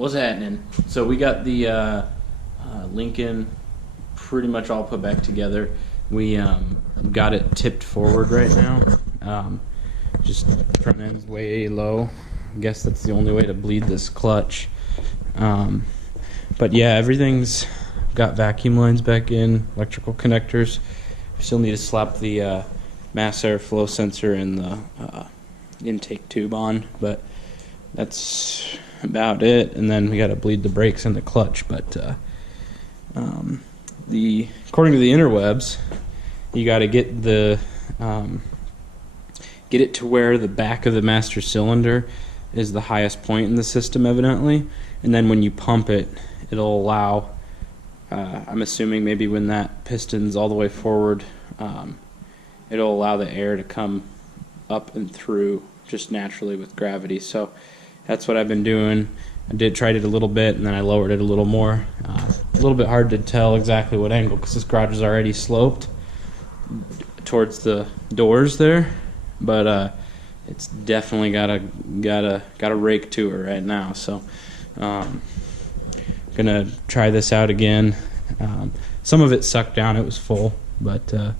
What's happening? So we got the Lincoln pretty much all put back together. We got it tipped forward right now. Just front end's way low. I guess that's the only way to bleed this clutch. But yeah, everything's got vacuum lines back in, electrical connectors. We still need to slap the mass airflow sensor and the intake tube on, but that's about it. And then we got to bleed the brakes and the clutch. But according to the interwebs, you got to get the get it to where the back of the master cylinder is the highest point in the system, evidently. And then when you pump it, it'll allow, I'm assuming maybe when that piston's all the way forward, it'll allow the air to come up and through just naturally with gravity. So that's what I've been doing. I tried it a little bit, and then I lowered it a little more. A little bit hard to tell exactly what angle because this garage is already sloped towards the doors there, but it's definitely got a rake to it right now. So gonna try this out again. Some of it sucked down; it was full, but I'm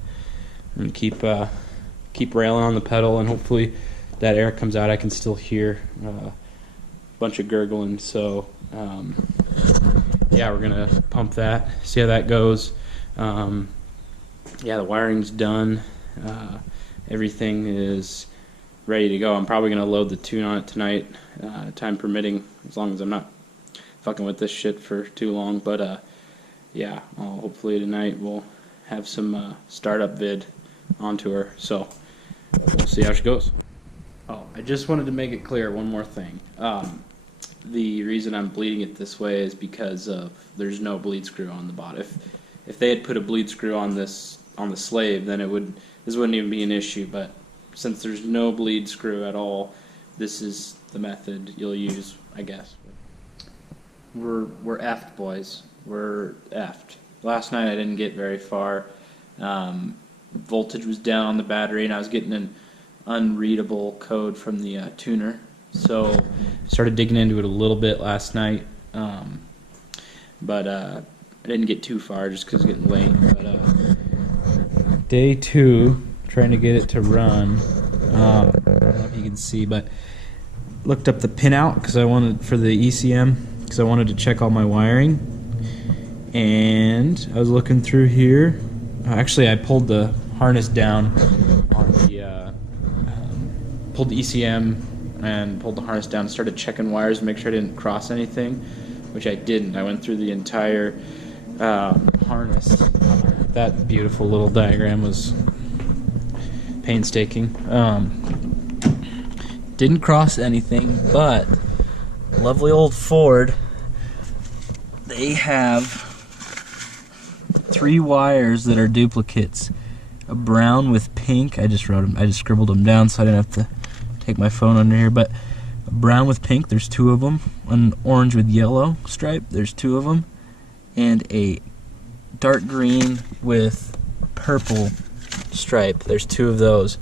gonna keep railing on the pedal, and hopefully that air comes out. I can still hear a bunch of gurgling. So yeah, we're gonna pump that, see how that goes. Yeah, the wiring's done. Everything is ready to go. I'm probably gonna load the tune on it tonight, time permitting, as long as I'm not fucking with this shit for too long. But yeah, hopefully tonight we'll have some startup vid onto her. So we'll see how she goes. Oh, I just wanted to make it clear one more thing. The reason I'm bleeding it this way is because of there's no bleed screw on the bottom. If they had put a bleed screw on the slave, then this wouldn't even be an issue. But since there's no bleed screw at all, this is the method you'll use, I guess. We're effed, boys. We're effed. Last night I didn't get very far. Voltage was down on the battery, and I was getting an unreadable code from the tuner. So started digging into it a little bit last night, but I didn't get too far just because it's getting late. But day 2, trying to get it to run. I don't know if you can see, but looked up the pinout because I wanted for the ECM because I wanted to check all my wiring, and I was looking through here. Actually, I pulled the harness down on the pulled the ECM and pulled the harness down and started checking wires to make sure I didn't cross anything, which I didn't. I went through the entire harness. That beautiful little diagram was painstaking. Didn't cross anything, but lovely old Ford, they have 3 wires that are duplicates. A brown with pink. I just scribbled them down so I didn't have to take my phone under here, but a brown with pink, there's 2 of them. An orange with yellow stripe, there's 2 of them. And a dark green with purple stripe, there's 2 of those.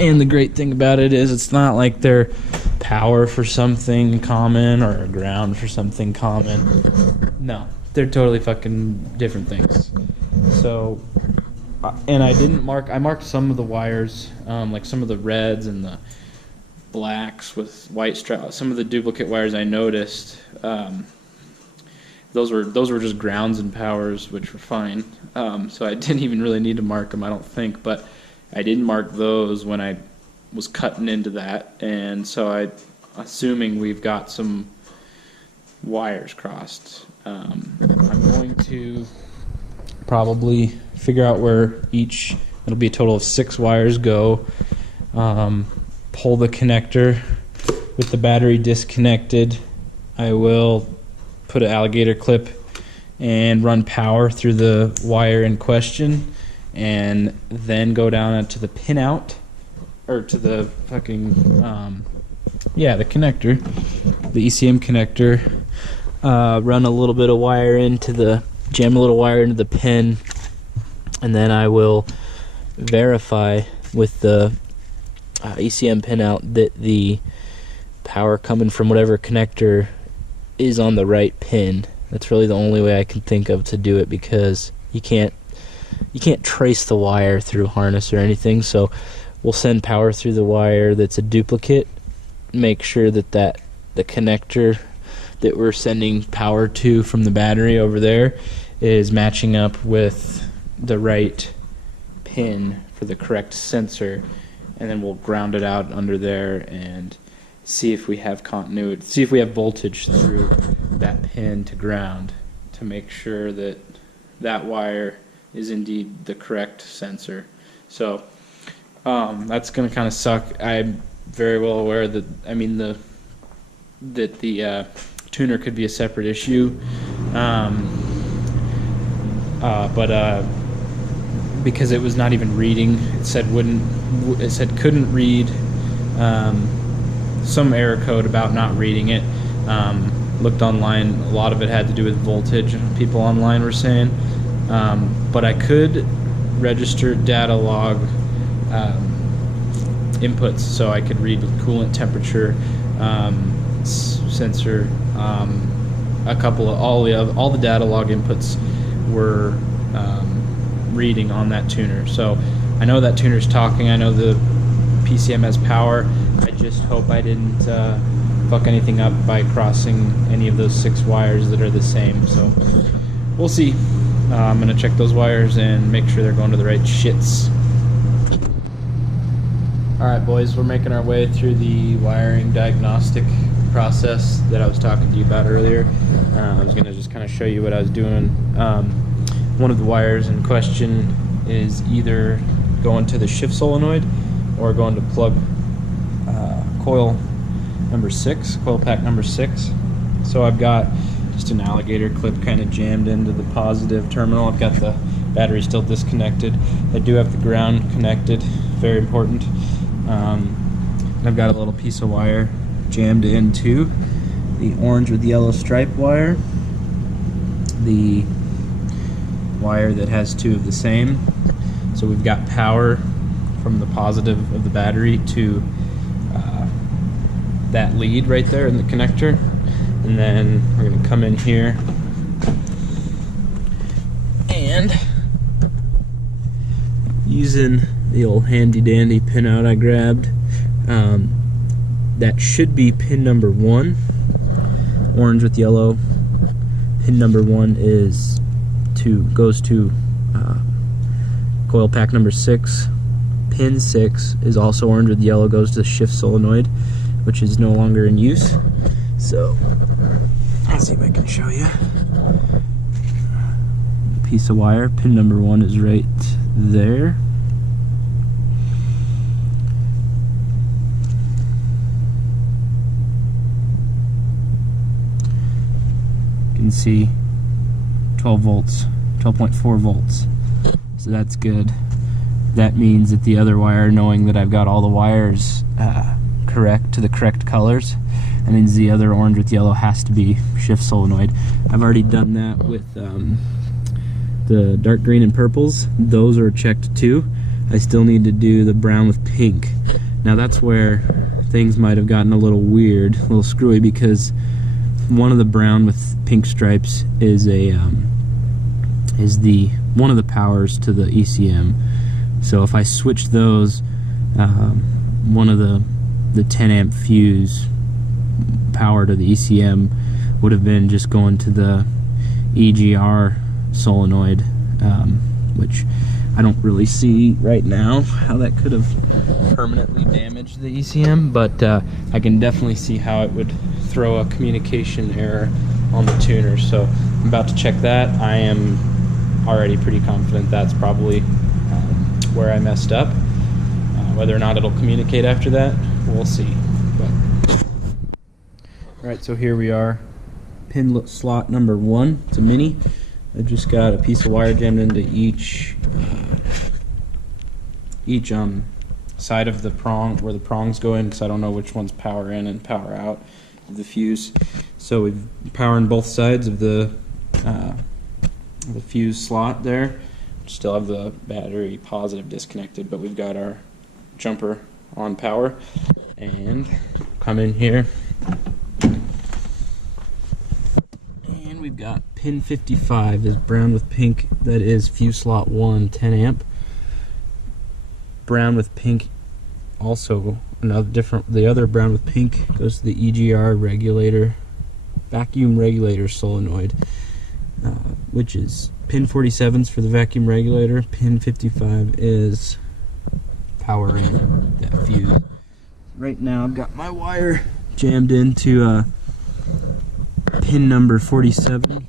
And the great thing about it is it's not like they're power for something common or a ground for something common. No, they're totally fucking different things. So, and I marked some of the wires, like some of the reds and the blacks with white strap. Some of the duplicate wires I noticed, those were just grounds and powers, which were fine. So I didn't even really need to mark them, I don't think. But I didn't mark those when I was cutting into that, and so assuming we've got some wires crossed. I'm going to probably figure out where it'll be a total of 6 wires go. Pull the connector with the battery disconnected. I will put an alligator clip and run power through the wire in question, and then go down to the pinout, or to the fucking the connector, the ECM connector. Run a little bit of wire jam a little wire into the pin, and then I will verify with the ECM pinout that the power coming from whatever connector is on the right pin. That's really the only way I can think of to do it, because you can't trace the wire through harness or anything. So we'll send power through the wire that's a duplicate, make sure that the connector that we're sending power to from the battery over there is matching up with the right pin for the correct sensor, and then we'll ground it out under there and see if we have continuity, see if we have voltage through that pin to ground, to make sure that that wire is indeed the correct sensor. So that's going to kind of suck. I'm very well aware that, I mean, the tuner could be a separate issue, but because it was not even reading, it said couldn't read some error code about not reading it. Looked online, a lot of it had to do with voltage, people online were saying, but I could register data log inputs, so I could read coolant temperature sensor, a couple of all the data log inputs were reading on that tuner. So I know that tuner's talking, I know the PCM has power. I just hope I didn't fuck anything up by crossing any of those 6 wires that are the same. So we'll see. I'm gonna check those wires and make sure they're going to the right shits. Alright boys, we're making our way through the wiring diagnostic process that I was talking to you about earlier. I was gonna just kind of show you what I was doing. One of the wires in question is either going to the shift solenoid or going to plug coil number 6, coil pack number 6. So I've got just an alligator clip kind of jammed into the positive terminal. I've got the battery still disconnected. I do have the ground connected, very important. I've got a little piece of wire jammed into the orange with yellow stripe wire, the wire that has 2 of the same. So we've got power from the positive of the battery to that lead right there in the connector, and then we're going to come in here and, using the old handy dandy pinout I grabbed, that should be pin number 1, orange with yellow. Pin number 1 goes to coil pack number 6. Pin 6 is also orange with yellow, goes to the shift solenoid, which is no longer in use. So let's see if I can show you. Piece of wire, pin number 1 is right there. You can see 12 volts, 12.4 volts. So that's good. That means that the other wire, knowing that I've got all the wires correct to the correct colors, that means the other orange with yellow has to be shift solenoid. I've already done that with the dark green and purples. Those are checked too. I still need to do the brown with pink. Now that's where things might have gotten a little weird, a little screwy, because one of the brown with pink stripes is one of the powers to the ECM. So if I switch those, one of the 10 amp fuse power to the ECM would have been just going to the EGR solenoid, which I don't really see right now how that could have permanently damaged the ECM, but I can definitely see how it would throw a communication error on the tuner. So I'm about to check that. I am already pretty confident that's probably where I messed up. Whether or not it'll communicate after that, we'll see. Alright, so here we are. Pin slot number 1. It's a mini. I just got a piece of wire jammed into each side of the prong, where the prongs go in, because I don't know which one's power in and power out of the fuse. So we've powering both sides of the fuse slot there. Still have the battery positive disconnected, but we've got our jumper on power. And come in here, got pin 55 is brown with pink. That is fuse slot 1, 10 amp. Brown with pink, also another different. The other brown with pink goes to the EGR regulator, vacuum regulator solenoid, which is pin 47's for the vacuum regulator. Pin 55 is powering that fuse. Right now I've got my wire jammed into pin number 47,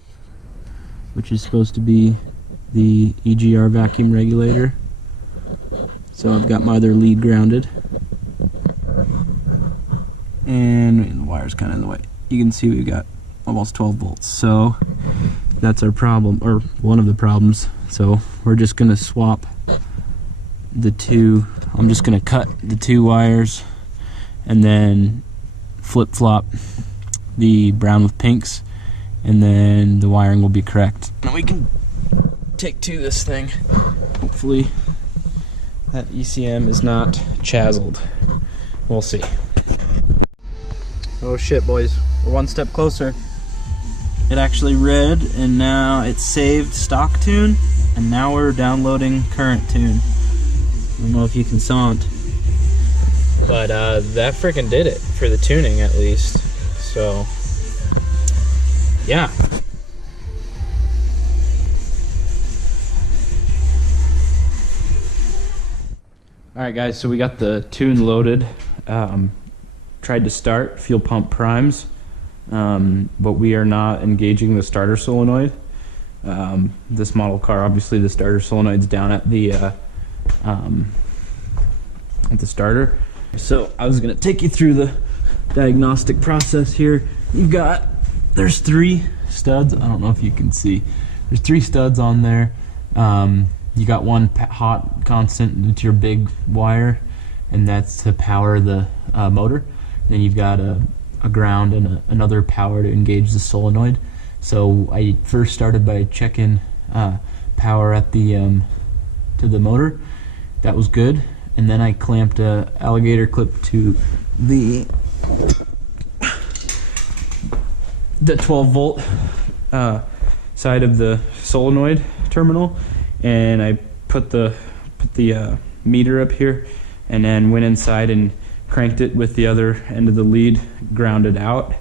which is supposed to be the EGR vacuum regulator. So I've got my other lead grounded, and the wire's kind of in the way. You can see we've got almost 12 volts, so that's our problem, or one of the problems. So we're just gonna swap the two. I'm just gonna cut the two wires and then flip-flop the brown with pinks, and then the wiring will be correct. Now we can take to this thing. Hopefully that ECM is not chazzled. We'll see. Oh shit, boys. We're one step closer. It actually read, and now it's saved stock tune, and now we're downloading current tune. I don't know if you can saw it, but that freaking did it for the tuning, at least. So yeah. Alright guys, so we got the tune loaded. Tried to start fuel pump primes, but we are not engaging the starter solenoid. This model car, obviously the starter solenoid's down at the starter. So I was gonna take you through the diagnostic process here. There's 3 studs. I don't know if you can see. There's 3 studs on there. You got one hot constant, it's your big wire, and that's to power the motor. Then you've got a ground and another power to engage the solenoid. So I first started by checking power at the to the motor. That was good, and then I clamped a alligator clip to the 12 volt side of the solenoid terminal, and I put the meter up here, and then went inside and cranked it with the other end of the lead grounded out,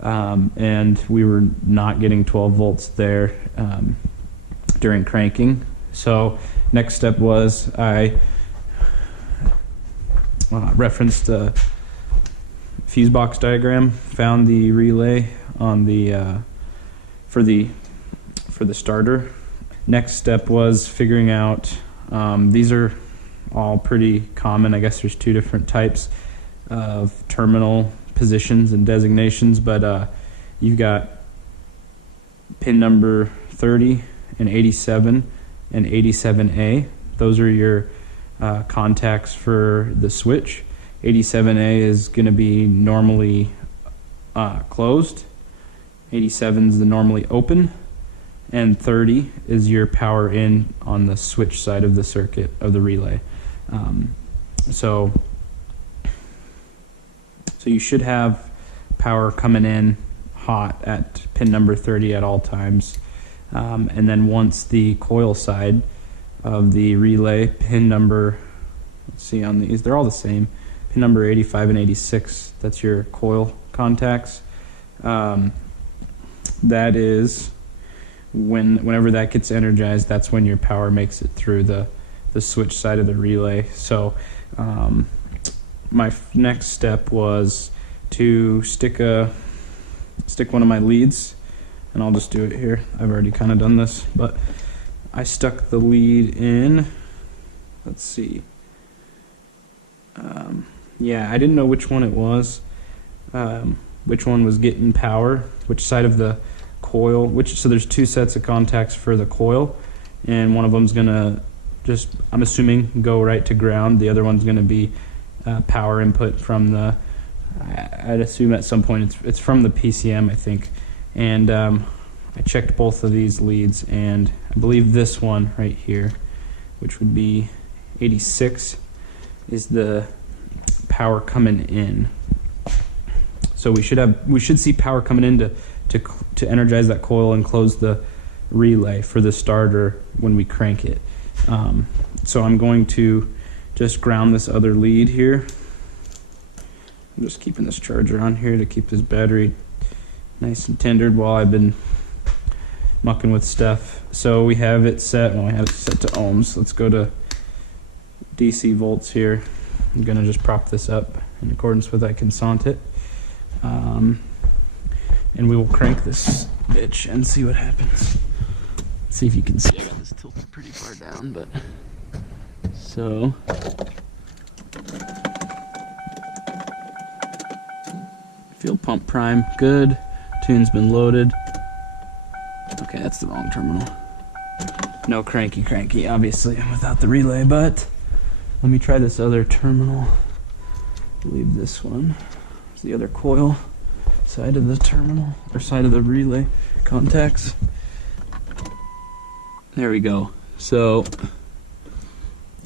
and we were not getting 12 volts there during cranking. So next step was I referenced a fuse box diagram, found the relay on the for the starter. Next step was figuring out, these are all pretty common. I guess there's 2 different types of terminal positions and designations, but you've got pin number 30 and 87 and 87A. Those are your contacts for the switch. 87A is going to be normally closed, 87 is the normally open, and 30 is your power in on the switch side of the circuit of the relay. So you should have power coming in hot at pin number 30 at all times, and then once the coil side of the relay, pin number, let's see on these, they're all the same, pin number 85 and 86, that's your coil contacts. That is whenever that gets energized, that's when your power makes it through the switch side of the relay. So my next step was to stick one of my leads, and I'll just do it here. I've already kind of done this, but I stuck the lead in. Let's see. Yeah, I didn't know which one it was, which one was getting power, which side of the coil, so there's 2 sets of contacts for the coil, and one of them's gonna just, I'm assuming, go right to ground. The other one's gonna be power input from the, I'd assume at some point it's from the PCM, I think. And I checked both of these leads, and I believe this one right here, which would be 86, is the power coming in. So we should see power coming into to energize that coil and close the relay for the starter when we crank it. So I'm going to just ground this other lead here. I'm just keeping this charger on here to keep this battery nice and tendered while I've been mucking with stuff. So we have it set, well, we have it set to ohms. Let's go to DC volts here. I'm gonna just prop this up in accordance with I consent it. And we will crank this bitch and see what happens. See if you can see. I got this tilted pretty far down, but so fuel pump prime, good. Tune's been loaded. Okay, that's the wrong terminal. No cranky, obviously, without the relay, but let me try this other terminal. I believe this one is the other coil side of the terminal, or side of the relay contacts. There we go. So,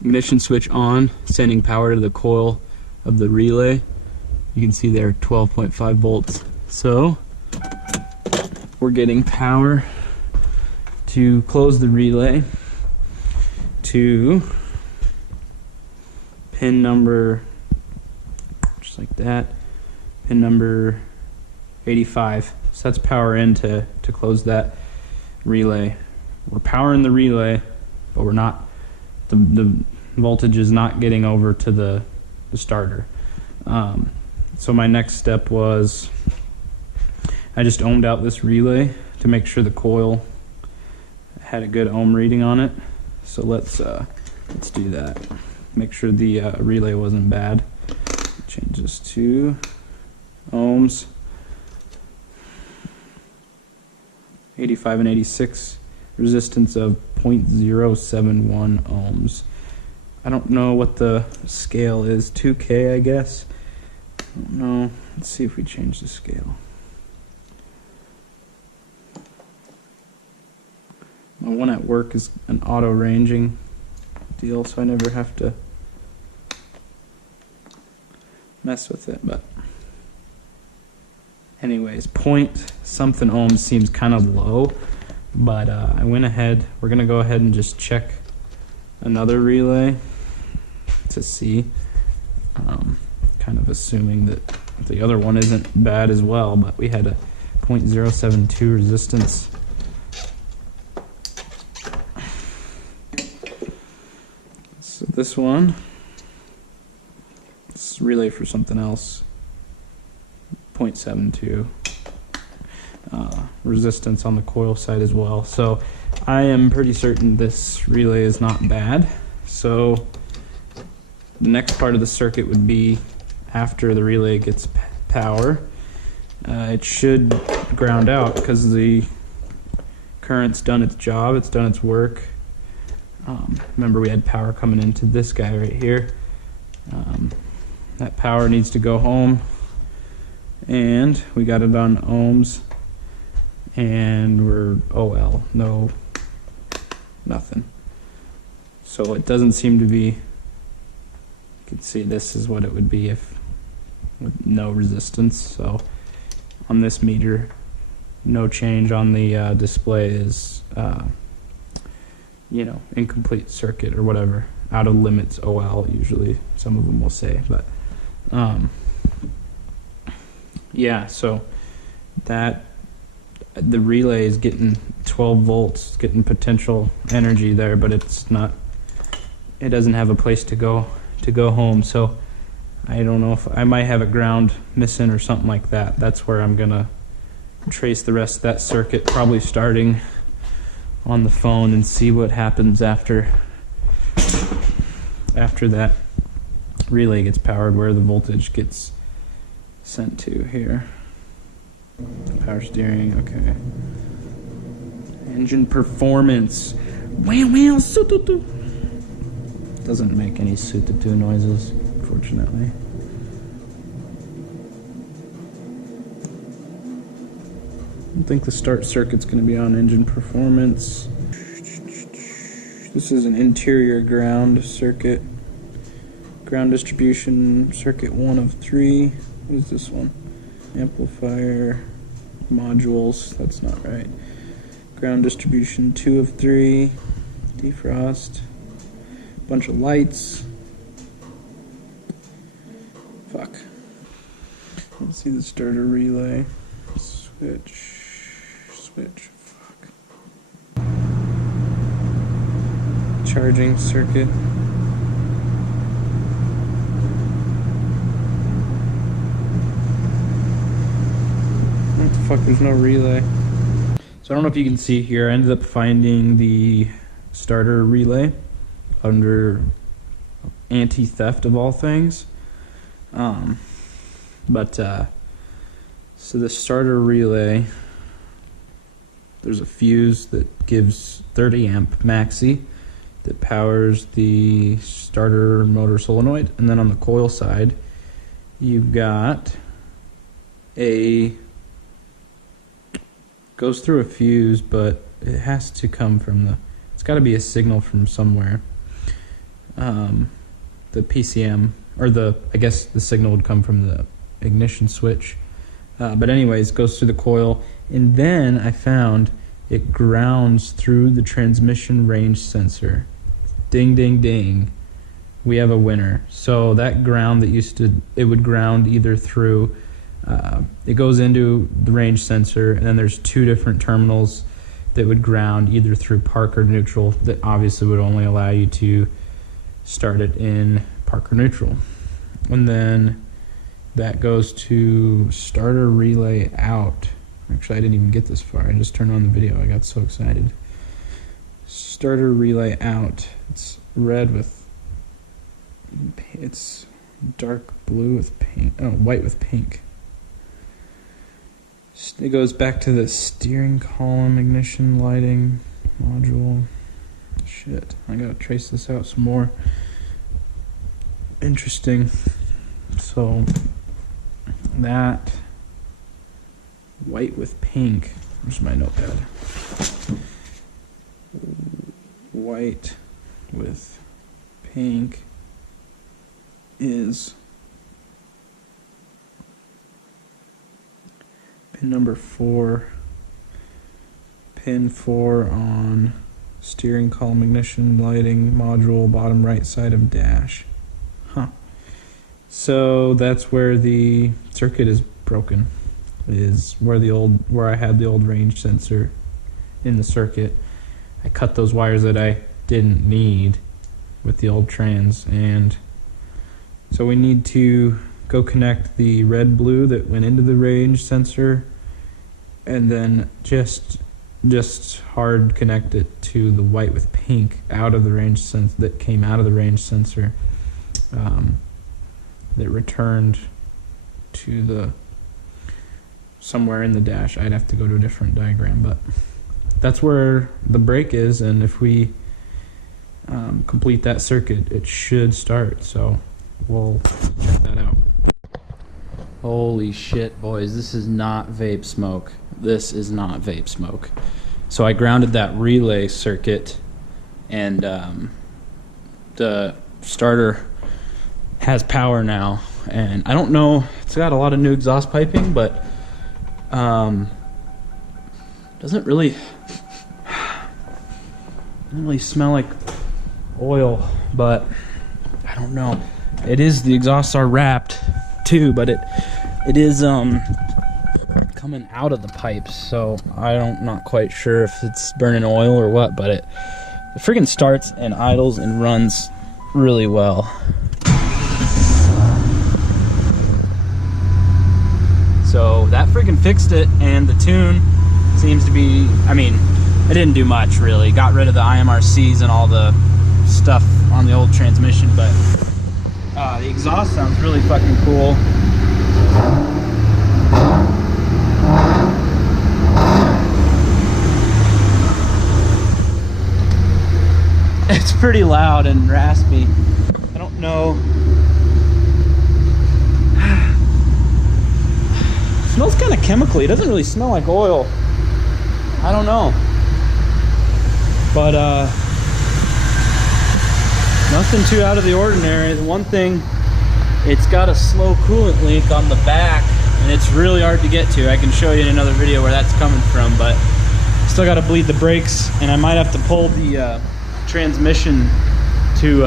ignition switch on, sending power to the coil of the relay. You can see there 12.5 volts. So, we're getting power to close the relay to pin number, just like that, pin number 85. So that's power in to close that relay. We're powering the relay, but we're not, the voltage is not getting over to the starter. So my next step was, I just ohmed out this relay to make sure the coil had a good ohm reading on it. So let's do that. Make sure the relay wasn't bad. Change this to ohms. 85 and 86. Resistance of 0.071 ohms. I don't know what the scale is. 2K, I guess. I don't know. Let's see if we change the scale. My one at work is an auto ranging deal, so I never have to mess with it. But anyways, point something ohms seems kind of low, but I went ahead. We're gonna go ahead and just check another relay to see. Kind of assuming that the other one isn't bad as well, but we had a 0.072 resistance. So this one, it's relay for something else, 0.72 resistance on the coil side as well. So I am pretty certain this relay is not bad. So the next part of the circuit would be after the relay gets power. It should ground out because the current's done its job, it's done its work. Remember, we had power coming into this guy right here. That power needs to go home, and we got it on ohms, and we're OL, no, nothing. So it doesn't seem to be, you can see this is what it would be if with no resistance. So on this meter, no change on the display is you know, incomplete circuit or whatever, out of limits OL usually some of them will say. But yeah, so that the relay is getting 12 volts, getting potential energy there, but it's not, it doesn't have a place to go home. So I don't know if I might have a ground missing or something like that. That's where I'm gonna trace the rest of that circuit, probably starting on the phone, and see what happens after that relay gets powered, where the voltage gets sent to here. Power steering, okay. Engine performance. Wow, su-tu-tu. Doesn't make any su-tu-tu noises, unfortunately. I don't think the start circuit's going to be on engine performance. This is an interior ground circuit. Ground distribution circuit 1 of 3. What is this one? Amplifier. modules. That's not right. Ground distribution 2 of 3. Defrost. Bunch of lights. Fuck. Let's see the starter relay. Switch. Fuck. Charging circuit. What the fuck? There's no relay. So I don't know if you can see here. I ended up finding the starter relay under anti-theft of all things. So the starter relay, there's a fuse that gives 30 amp maxi that powers the starter motor solenoid, and then on the coil side you've got goes through a fuse, but it has to come from it's got to be a signal from somewhere. The PCM, or I guess the signal would come from the ignition switch. But anyways, it goes through the coil, and then I found it grounds through the transmission range sensor. Ding, ding, ding. We have a winner. So that ground that it would ground either through, it goes into the range sensor, and then there's 2 different terminals that would ground either through park or neutral, that obviously would only allow you to start it in park or neutral. And then that goes to starter relay out. Actually, I didn't even get this far. I just turned on the video. I got so excited. Starter relay out. It's red with, it's dark blue with pink, white with pink. It goes back to the steering column ignition lighting module. Shit, I gotta trace this out some more. Interesting. So that white with pink. Where's my notepad? White with pink is pin number 4. Pin 4 on steering column ignition lighting module, bottom right side of dash. Huh. So that's where the circuit is broken. Is where I had the old range sensor in the circuit. I cut those wires that I didn't need with the old trans, and so we need to go connect the red blue that went into the range sensor, and then just hard connect it to the white with pink out of the range sensor that came out of the range sensor, that returned to the somewhere in the dash. I'd have to go to a different diagram, but that's where the break is, and if we complete that circuit, it should start. So we'll check that out. Holy shit, boys, this is not vape smoke. This is not vape smoke. So I grounded that relay circuit, and the starter has power now, and I don't know, it's got a lot of new exhaust piping, but doesn't really smell like oil, but I don't know. It is, the exhausts are wrapped too, but it is coming out of the pipes, so not quite sure if it's burning oil or what, but it freaking starts and idles and runs really well. So that freaking fixed it, and the tune seems to be, I mean, it didn't do much really. Got rid of the IMRCs and all the stuff on the old transmission, but the exhaust sounds really fucking cool. It's pretty loud and raspy. I don't know. Smells kind of chemically. It doesn't really smell like oil. I don't know. But nothing too out of the ordinary. The one thing it's got a slow coolant leak on the back, and it's really hard to get to. I can show you in another video where that's coming from, but still got to bleed the brakes, and I might have to pull the transmission to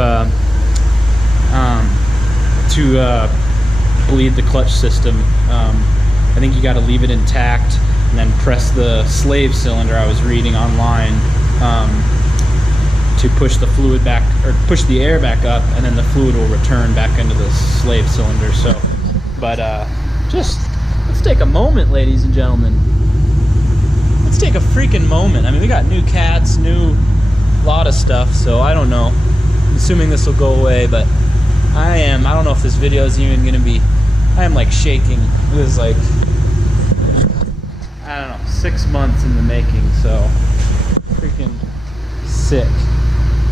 bleed the clutch system. I think you got to leave it intact and then press the slave cylinder I was reading online to push the fluid back, or push the air back up, and then the fluid will return back into the slave cylinder. So, but just let's take a moment, ladies and gentlemen. Let's take a freaking moment. I mean, we got new cats, new lot of stuff, so I don't know. I'm assuming this will go away, but I don't know if this video is even gonna be, I am like shaking. It was like, I don't know, 6 months in the making, so freaking sick.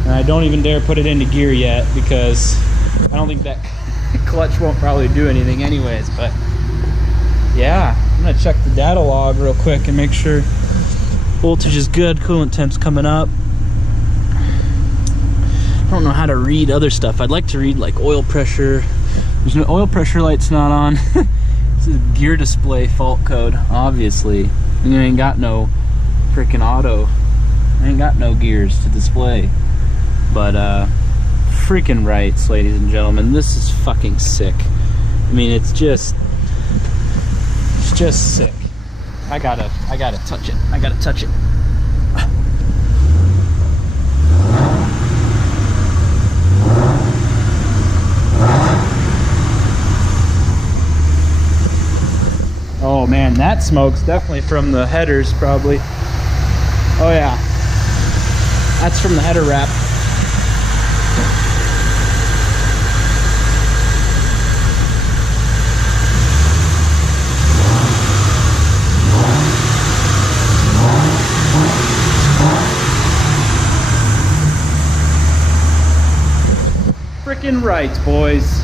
And I don't even dare put it into gear yet because I don't think that clutch won't probably do anything anyways. But yeah, I'm gonna check the data log real quick and make sure voltage is good, coolant temp's coming up. I don't know how to read other stuff. I'd like to read like oil pressure. There's no oil pressure light's not on. This is gear display fault code, obviously. And you ain't got no freaking auto. I ain't got no gears to display. But freaking rights, ladies and gentlemen, this is fucking sick. I mean, it's just sick. I gotta touch it. I gotta touch it. Oh man, that smoke's definitely from the headers, probably. Oh yeah, that's from the header wrap. Frickin' right, boys.